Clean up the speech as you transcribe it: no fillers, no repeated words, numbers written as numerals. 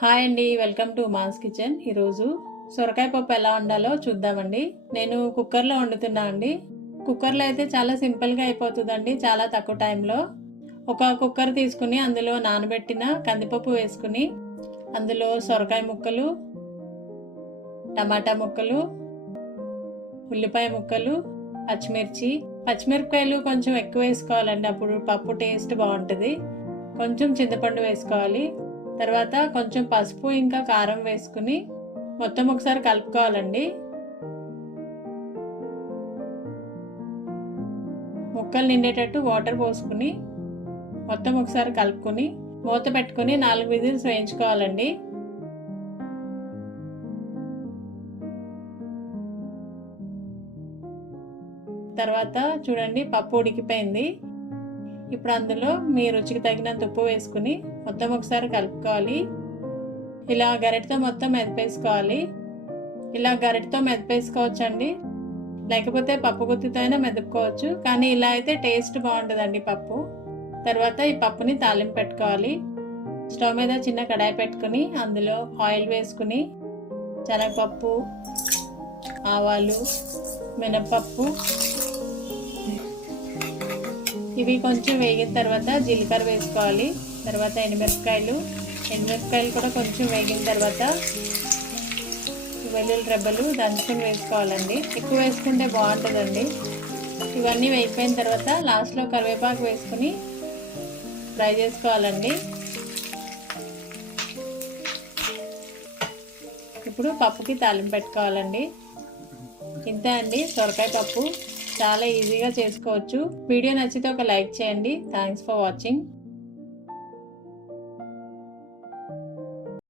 Hi అండి, welcome to mass kitchen. ఈరోజు సొరకాయ పప్పు ఎలా వండాలో చూద్దామండి. నేను కుక్కర్లో వండుతున్నా అండి. కుక్కర్లో అయితే చాలా సింపుల్గా అయిపోతుందండి, చాలా తక్కువ టైంలో. ఒక కుక్కర్ తీసుకుని అందులో నానబెట్టిన కందిపప్పు వేసుకుని అందులో సొరకాయ ముక్కలు, టమాటా ముక్కలు, ఉల్లిపాయ ముక్కలు, పచ్చిమిరపకాయలు కొంచెం ఎక్కువ వేసుకోవాలండి, అప్పుడు పప్పు టేస్ట్ బాగుంటుంది. కొంచెం చింతపండు వేసుకోవాలి. తర్వాత కొంచెం పసుపు ఇంకా కారం వేసుకుని మొత్తం ఒకసారి కలుపుకోవాలండి. ముక్కలు నిండేటట్టు వాటర్ పోసుకుని మొత్తం ఒకసారి కలుపుకొని మూత పెట్టుకుని 4 విజిల్స్ వేయించుకోవాలండి. తర్వాత చూడండి, పప్పు ఉడికిపోయింది. ఇప్పుడు అందులో మీ రుచికి తగినంత ఉప్పు వేసుకుని మొత్తం ఒకసారి కలుపుకోవాలి. ఇలా గరిటతో మొత్తం మెదిపేసుకోవాలి. ఇలా గరిటతో మెదిపేసుకోవచ్చండి, లేకపోతే పప్పు గుత్తితో అయినా మెదుపుకోవచ్చు, కానీ ఇలా అయితే టేస్ట్ బాగుంటుందండి పప్పు. తర్వాత ఈ పప్పుని తాలింపు పెట్టుకోవాలి. స్టవ్ మీద చిన్న కడాయి పెట్టుకుని అందులో ఆయిల్ వేసుకుని శనగపప్పు, ఆవాలు, మినపప్పు ఇవి కొంచెం వేగిన తర్వాత జీలకర్ర వేసుకోవాలి. తర్వాత ఎండుమిరపకాయలు కూడా కొంచెం వేగిన తర్వాత వెల్లుల్లి రెబ్బలు దంచుకొని వేసుకోవాలండి. ఎక్కువ వేసుకుంటే బాగుంటుందండి. ఇవన్నీ వేగిపోయిన తర్వాత లాస్ట్లో కరివేపాకు వేసుకుని ఫ్రై చేసుకోవాలండి. ఇప్పుడు పప్పుకి తాలింపు పెట్టుకోవాలండి. ఇంతే అండి, సొరకాయ పప్పు చాలా ఈజీగా చేసుకోవచ్చు. వీడియో నచ్చితే ఒక లైక్ చేయండి. Thanks for watching.